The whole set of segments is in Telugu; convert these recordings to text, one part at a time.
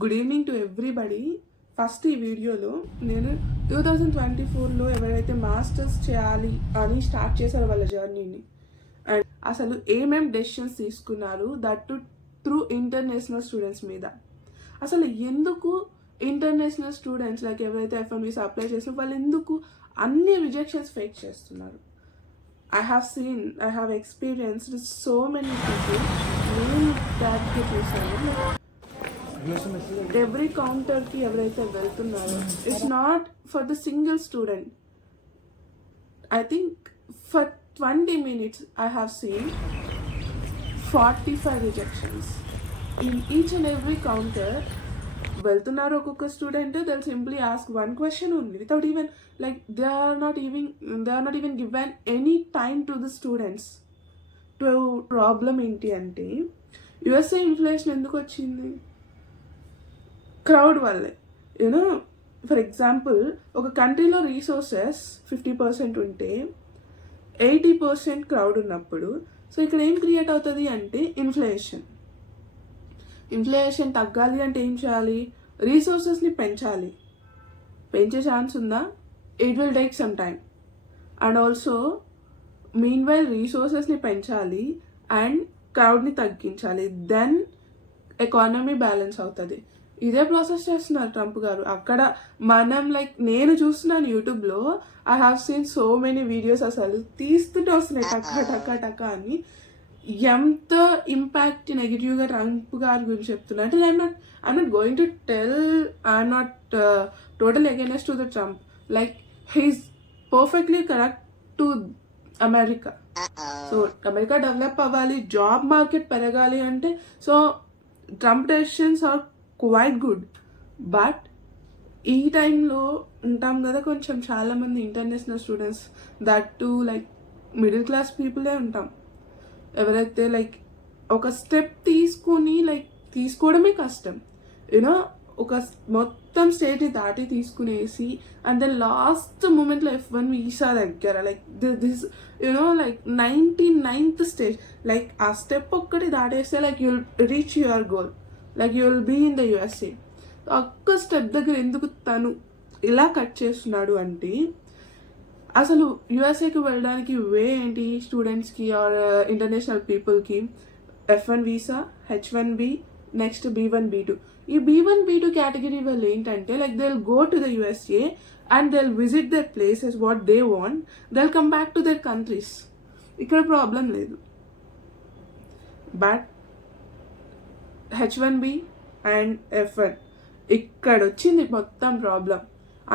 Good evening to everybody. First ఈ వీడియోలో నేను 2024లో ఎవరైతే మాస్టర్స్ చేయాలి అని స్టార్ట్ చేశారో వాళ్ళ జర్నీని అండ్ అసలు ఏమేం డెసిషన్స్ తీసుకున్నారు దట్ త్రూ ఇంటర్నేషనల్ స్టూడెంట్స్ మీద. అసలు ఎందుకు ఇంటర్నేషనల్ స్టూడెంట్స్ లైక్ ఎవరైతే F1 వీసా అప్లై చేసిన వాళ్ళు ఎందుకు అన్ని రిజెక్షన్స్ ఫేస్ చేస్తున్నారు? I have experienced so many people నేను దానికి చూసాను. ఎవ్రీ కౌంటర్కి ఎవరైతే వెళ్తున్నారో it's not for the single student. I think for 20 minutes I have seen 45 rejections in each and every counter. వెళ్తున్నారు ఒక్కొక్క student, they will simply ask one question only without even like they are not even given any time to the students. Problem ఏంటి అంటే యుఎస్ఏ ఇన్ఫ్లేషన్ ఎందుకు వచ్చింది? క్రౌడ్ వల్లే. యూనో ఫర్ ఎగ్జాంపుల్ ఒక కంట్రీలో రీసోర్సెస్ 50% ఉంటే 80% క్రౌడ్ ఉన్నప్పుడు సో ఇక్కడ ఏం క్రియేట్ అవుతుంది అంటే ఇన్ఫ్లేషన్ తగ్గాలి అంటే ఏం చేయాలి? రీసోర్సెస్ని పెంచాలి. పెంచే ఛాన్స్ ఉందా? It will take some time. And also meanwhile రీసోర్సెస్ని పెంచాలి అండ్ క్రౌడ్ని తగ్గించాలి, దెన్ ఎకానమీ బ్యాలెన్స్ అవుతుంది. ఇదే ప్రాసెస్ చేస్తున్నారు ట్రంప్ గారు. అక్కడ మనం లైక్ నేను చూస్తున్నాను యూట్యూబ్లో, I have seen so many videos, అసలు తీస్తుంటే వస్తున్నాయి టక్క టక్క టక్క అని. ఎంత ఇంపాక్ట్ నెగిటివ్గా ట్రంప్ గారి గురించి చెప్తున్నా అంటే I'm not going to tell, I'm not total against to the Trump. Like he's perfectly correct to America. So America develop అవ్వాలి, జాబ్ మార్కెట్ పెరగాలి అంటే so Trump decisions are quite good. But ఈ టైంలో ఉంటాం కదా కొంచెం చాలామంది international students, that to like middle class పీపులే ఉంటాం. ఎవరైతే లైక్ ఒక స్టెప్ తీసుకొని లైక్ తీసుకోవడమే కష్టం, యూనో ఒక మొత్తం స్టేజ్ని దాటి తీసుకునేసి అండ్ దెన్ లాస్ట్ మూమెంట్లో F1 వీసా దగ్గర like this you know like 99th stage, like ఆ స్టెప్ ఒక్కటి దాటేస్తే like you'll reach your goal, like you will be in the USA. ఒక్క స్టెప్ దగ్గర ఎందుకు తను ఇలా కట్ చేస్తున్నాడు అంటే అసలు యుఎస్ఏకి వెళ్ళడానికి వే ఏంటి స్టూడెంట్స్కి ఆర్ ఇంటర్నేషనల్ పీపుల్కి? F1 visa, H1B, next B1 B2. ఈ B1 B2 కేటగిరీ వాళ్ళు ఏంటంటే like they will go to the USA and they will visit their places what they want, they will come back to their countries. ఇక్కడ ప్రాబ్లం లేదు. బట్ H1B అండ్ F1 ఇక్కడ వచ్చింది మొత్తం ప్రాబ్లం.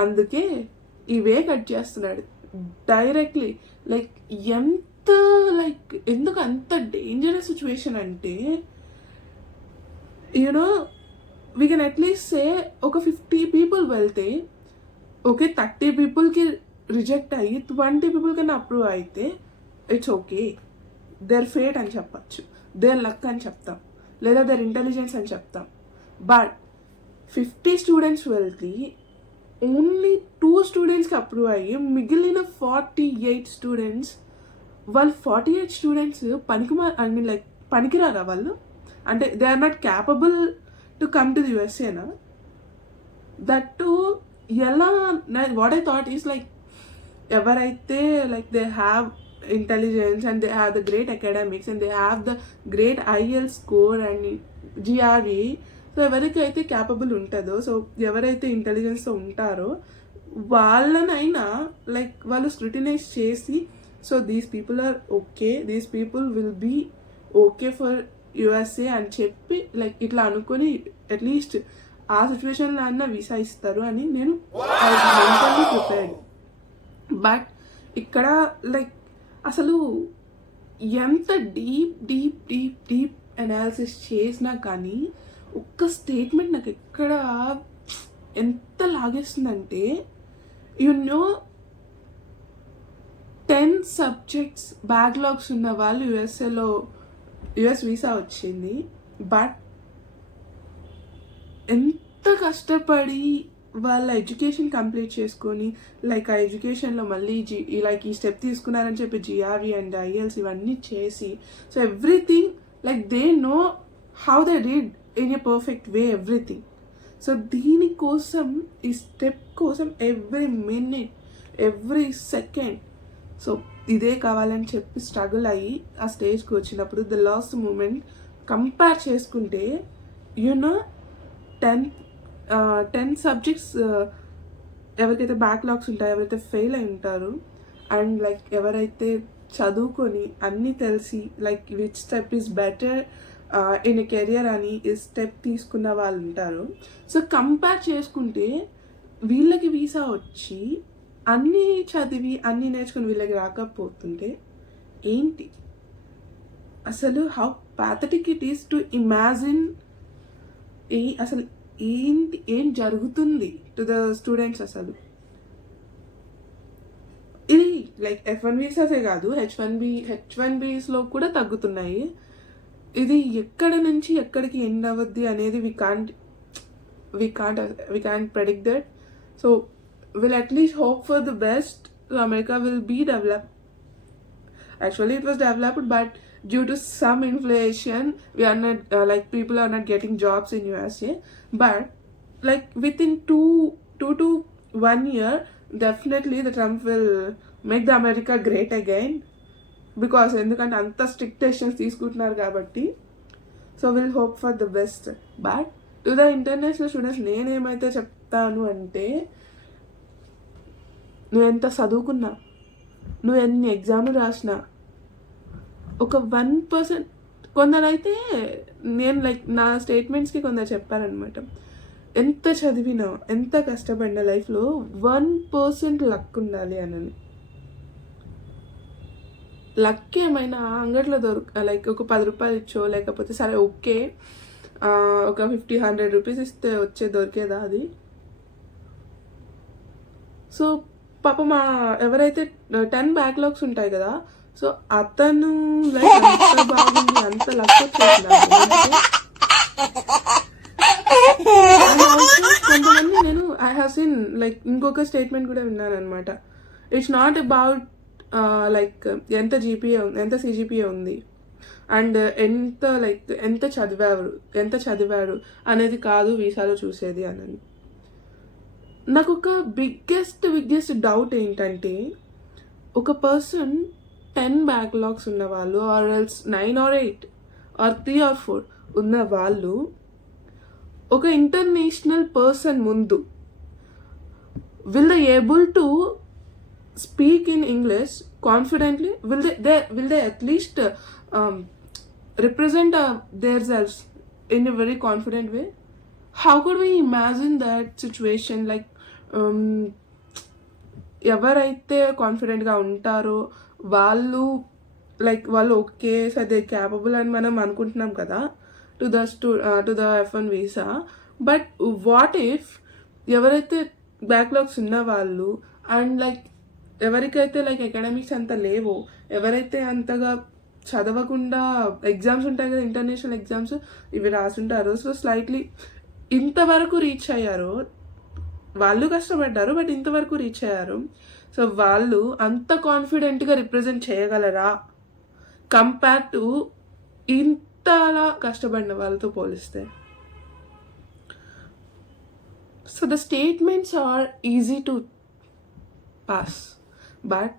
అందుకే ఈ వే కట్ చేస్తున్నాడు డైరెక్ట్లీ. లైక్ ఎంత లైక్ ఎందుకు అంత డేంజరస్ సిచ్యువేషన్ అంటే you know we can at least say ఒక 50 people వెళ్తే ఓకే 30 peopleకి రిజెక్ట్ అయ్యి 20 people కన్నా అప్రూవ్ అయితే ఇట్స్ ఓకే, దేర్ ఫేట్ అని చెప్పచ్చు, దేర్ లక్ అని చెప్తాం, లేదా దేర్ ఇంటెలిజెన్స్ అని చెప్తాం. బట్ 50 students వెళ్తే ఓన్లీ 2 స్టూడెంట్స్కి అప్రూవ్ అయ్యి మిగిలిన 48 స్టూడెంట్స్, వాళ్ళు 48 స్టూడెంట్స్ ఐ మీన్ లైక్ పనికిరారా వాళ్ళు? అంటే they are not capable to come to the యుఎస్ఏనా? దట్ టు ఎలా what I thought is like ఎవరైతే like they have intelligence and they have the great academics and they have the great IELTS score and GRE, so ఎవరికైతే క్యాపబుల్ ఉంటుందో, సో ఎవరైతే ఇంటెలిజెన్స్తో ఉంటారో వాళ్ళనైనా లైక్ వాళ్ళు స్క్రూటినైజ్ చేసి so these people are okay, these people will be okay for USA అని చెప్పి లైక్ ఇట్లా అనుకొని అట్లీస్ట్ ఆ సిచ్యువేషన్లో అన్న వీసా ఇస్తారు అని నేను మెంటల్లీ ప్రిపేర్డ్. బట్ ఇక్కడ లైక్ అసలు ఎంత deep deep deep deep analysis చేసినా కానీ ఒక్క స్టేట్మెంట్ నాకు ఎక్కడ ఎంత లాగేస్తుందంటే యునో 10 subjects బ్యాక్లాగ్స్ ఉన్న వాళ్ళు US వీసా వచ్చింది. బట్ ఎంత కష్టపడి వాళ్ళ ఎడ్యుకేషన్ కంప్లీట్ చేసుకొని లైక్ ఆ ఎడ్యుకేషన్లో మళ్ళీ లైక్ ఈ స్టెప్ తీసుకున్నారని చెప్పి GRE అండ్ IELTS ఇవన్నీ చేసి so everything like they know how they did in a perfect way everything. So దీనికోసం ఈ స్టెప్ కోసం every minute every second so ఇదే కావాలని చెప్పి స్ట్రగుల్ అయ్యి ఆ స్టేజ్కి వచ్చినప్పుడు ద లాస్ట్ మూమెంట్ కంపేర్ చేసుకుంటే యూనో 10 సబ్జెక్ట్స్ ఎవరికైతే బ్యాక్లాగ్స్ ఉంటాయో ఎవరైతే ఫెయిల్ అయి ఉంటారు అండ్ లైక్ ఎవరైతే చదువుకొని అన్నీ తెలిసి like which step is better in a career అని ఈ స్టెప్ తీసుకున్న వాళ్ళు ఉంటారు. సో కంపేర్ చేసుకుంటే వీళ్ళకి వీసా వచ్చి అన్నీ చదివి అన్నీ నేర్చుకుని వీళ్ళకి రాకపోతుంటే ఏంటి అసలు how pathetic it is to imagine అసలు ఏంటి ఏం జరుగుతుంది టు ద స్టూడెంట్స్. అసలు ఇది లైక్ F1 వీసాసే కాదు H1Bsలో కూడా తగ్గుతున్నాయి. ఇది ఎక్కడ నుంచి ఎక్కడికి ఎండ్ అవ్వద్ది అనేది we can't predict that. So we'll at least hope for the best. So America will be developed. Actually it was developed, but due to some inflation we are not like people are not getting jobs in USA, but like within 2 to 1 year definitely the Trump will make the America great again, because ఎందుకంటే అంత స్ట్రిక్ట్ డెసిషన్స్ తీసుకుంటున్నారు కాబట్టి. So will hope for the best. But to the international students నేనేమైతే చెప్తాను అంటే, నువ్వు ఎంత చదువుకున్నా, నువ్వు ఎన్ని ఎగ్జామ్లు రాసినా, ఒక 1% కొందరైతే నేను లైక్ నా స్టేట్మెంట్స్కి కొందరు చెప్పారనమాట, ఎంత చదివినా ఎంత కష్టపడిన లైఫ్లో 1% లక్ ఉండాలి అని. లక్ ఏమైనా అంగట్లో లైక్ ఒక 10 రూపాయలు ఇచ్చో లేకపోతే సరే ఓకే ఒక 50-100 రూపీస్ ఇస్తే దొరికేదా అది? సో పాపం ఎవరైతే 10 బ్యాక్లాగ్స్ ఉంటాయి కదా, సో అతను లైక్ అంత బాగుంది, అంత లక్ వచ్చేసినాడు. కొంతమంది నేను ఐ హ్యావ్ సీన్ లైక్ ఇంకొక స్టేట్మెంట్ కూడా విన్నాను అనమాట. ఇట్స్ నాట్ అబౌట్ లైక్ ఎంత CGPA ఉంది అండ్ ఎంత చదివారు అనేది కాదు వీసాలో చూసేది అని. నాకు ఒక బిగ్గెస్ట్ డౌట్ ఏంటంటే, ఒక పర్సన్ 10 బ్యాక్లాగ్స్ ఉన్న వాళ్ళు or else 9 or 8 or 3 or 4 ఉన్న వాళ్ళు ఒక ఇంటర్నేషనల్ పర్సన్ ముందు will they able to speak in English confidently? Will they at least represent themselves in a very confident way? How could we imagine that situation? Like ఎవరైతే కాన్ఫిడెంట్గా ఉంటారో వాళ్ళు ఓకే సో దే క్యాపబుల్ అని మనం అనుకుంటున్నాం కదా to the F1 visa. But what if ఎవరైతే బ్యాక్లాగ్స్ ఉన్న వాళ్ళు అండ్ లైక్ ఎవరికైతే లైక్ అకాడమిక్స్ అంత లేవో, ఎవరైతే అంతగా చదవకుండా ఎగ్జామ్స్ ఉంటాయి కదా ఇంటర్నేషనల్ ఎగ్జామ్స్ ఇవి రాసుంటారో, సో స్లైట్లీ ఇంతవరకు రీచ్ అయ్యారో, వాళ్ళు కష్టపడ్డారు బట్ ఇంతవరకు రీచ్ అయ్యారు, సో వాళ్ళు అంత కాన్ఫిడెంట్గా రిప్రజెంట్ చేయగలరా కంపేర్ టు ఇంతలా కష్టపడిన వాళ్ళతో పోలిస్తే? So the statements are easy to pass, but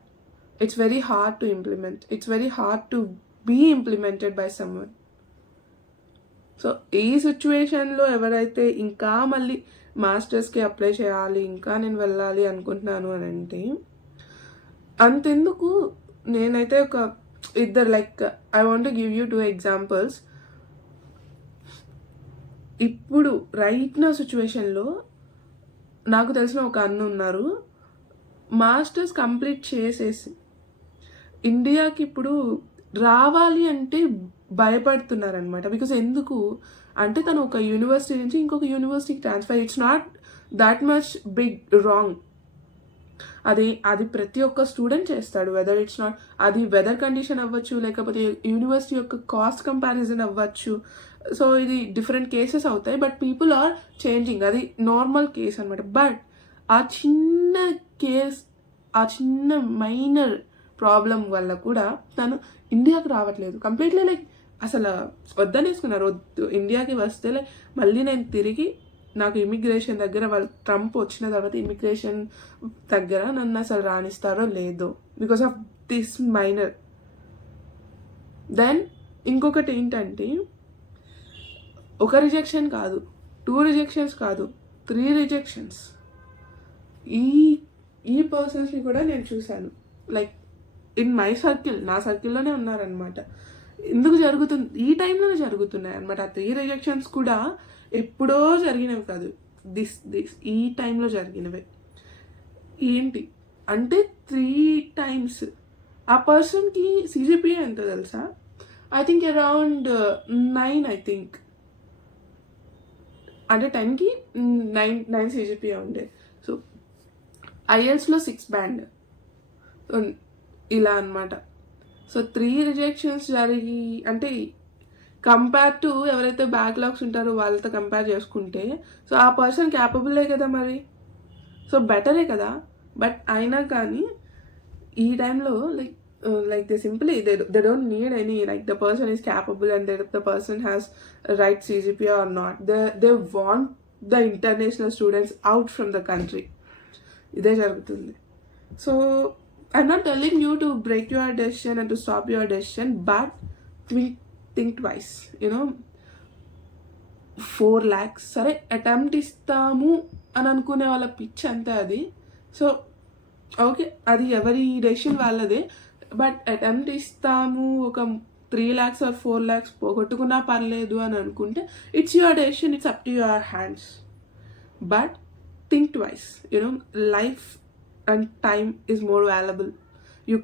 it's very hard to implement. It's very hard to be implemented by someone. So ఈ సిచ్యువేషన్లో ఎవరైతే ఇంకా మళ్ళీ మాస్టర్స్కి అప్లై చేయాలి, ఇంకా నేను వెళ్ళాలి అనుకుంటున్నాను అని అంటే, అంతెందుకు నేనైతే ఒక ఇద్దరు like I want to give you 2 examples. ఇప్పుడు రైట్ నా సిచ్యువేషన్లో నాకు తెలిసిన ఒక అన్న ఉన్నారు, మాస్టర్స్ కంప్లీట్ చేసేసి ఇండియాకి ఇప్పుడు రావాలి అంటే భయపడుతున్నారనమాట. బికాస్ ఎందుకు అంటే తను ఒక యూనివర్సిటీ నుంచి ఇంకొక యూనివర్సిటీకి transfer. It's not that much big wrong. అది ప్రతి ఒక్క స్టూడెంట్ చేస్తాడు. వెదర్ ఇట్స్ నాట్ అది వెదర్ కండిషన్ అవ్వచ్చు, లేకపోతే యూనివర్సిటీ యొక్క కాస్ట్ కంపారిజన్ అవ్వచ్చు. సో ఇది డిఫరెంట్ కేసెస్ అవుతాయి, బట్ పీపుల్ ఆర్ చేంజింగ్. అది నార్మల్ కేస్ అనమాట. బట్ ఆ చిన్న మైనర్ ప్రాబ్లం వల్ల కూడా తను ఇండియాకి రావట్లేదు. కంప్లీట్లీ లైక్ అసలు వద్దనేసుకున్నారు, వద్దు ఇండియాకి వస్తే లైక్ మళ్ళీ నేను తిరిగి నాకు ఇమిగ్రేషన్ దగ్గర వాళ్ళు ట్రంప్ వచ్చిన తర్వాత ఇమిగ్రేషన్ దగ్గర నన్ను అసలు రాణిస్తారో లేదో because of this minor. Then ఇంకొకటి ఏంటంటే ఒక రిజెక్షన్ కాదు, 2 రిజెక్షన్స్ కాదు, 3 రిజెక్షన్స్. ఈ పర్సన్స్ని కూడా నేను చూశాను. లైక్ ఇన్ మై సర్కిల్, నా సర్కిల్లోనే ఉన్నారనమాట. ఎందుకు జరుగుతుంది, ఈ టైంలోనే జరుగుతున్నాయి అనమాట. ఆ 3 రిజెక్షన్స్ కూడా ఎప్పుడో జరిగినవి కాదు, ఈ టైంలో జరిగినవే. ఏంటి అంటే 3 times ఆ పర్సన్కి సిజిపిఏ ఎంత తెలుసా? I think around 9. I think అంటే 10కి 9 సిజిపిఏ ఉండే. సో ఐఎల్స్లో 6 బ్యాండ్ ఇలా అనమాట. సో 3 రిజెక్షన్స్ జరిగి అంటే కంపేర్ టు ఎవరైతే బ్యాక్లాగ్స్ ఉంటారో వాళ్ళతో కంపేర్ చేసుకుంటే సో ఆ పర్సన్ క్యాపబులే కదా మరి, సో బెటరే కదా. బట్ అయినా కానీ ఈ టైంలో like they simply they don't need any, like the person is capable and the person has right CGPA or not. They want the international students out from the country. ఇదే జరుగుతుంది. So I'm not telling you to break your decision and to stop your decision, but think twice. 4 lakhs సరే అటెంప్ట్ ఇస్తాము అని అనుకునే వాళ్ళ పిచ్ అంతే అది. సో ఓకే, అది ఎవరి డెసిషన్ వాళ్ళదే. బట్ అటెంప్ట్ ఇస్తాము, ఒక 3 lakhs or 4 lakhs పోగొట్టుకున్నా పర్లేదు అని అనుకుంటే it's your decision, it's up to your hands. But think twice. Life and time is more valuable. You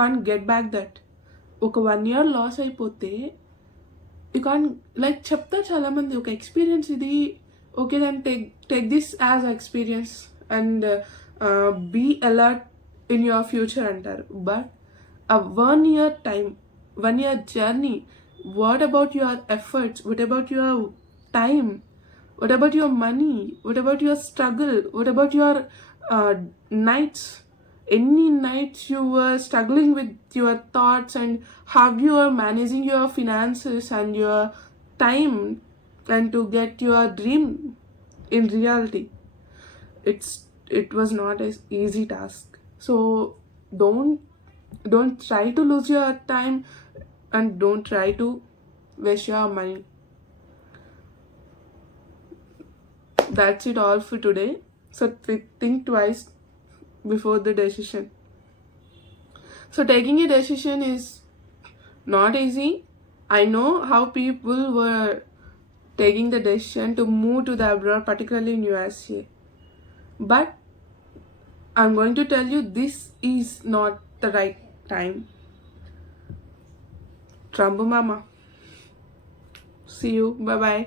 can't get back that. ఒక 1 year లాస్ అయిపోతే యూ కాంట్, లైక్ చెప్తా చాలామంది ఒక ఎక్స్పీరియన్స్ ఇది, okay then take this as experience and be alert in your future antaru. But a 1 year time, 1 year journey, what about your efforts, what about your time, what about your money, what about your struggle, what about your nights, any nights you were struggling with your thoughts and how you are managing your finances and your time and to get your dream in reality. It was not an easy task. So don't try to lose your time and don't try to waste your money. That's it all for today. So think twice before the decision. So taking a decision is not easy. I know how people were taking the decision to move to the abroad, particularly in USA. But I'm going to tell you this is not the right time. Trump mama. See you. Bye bye.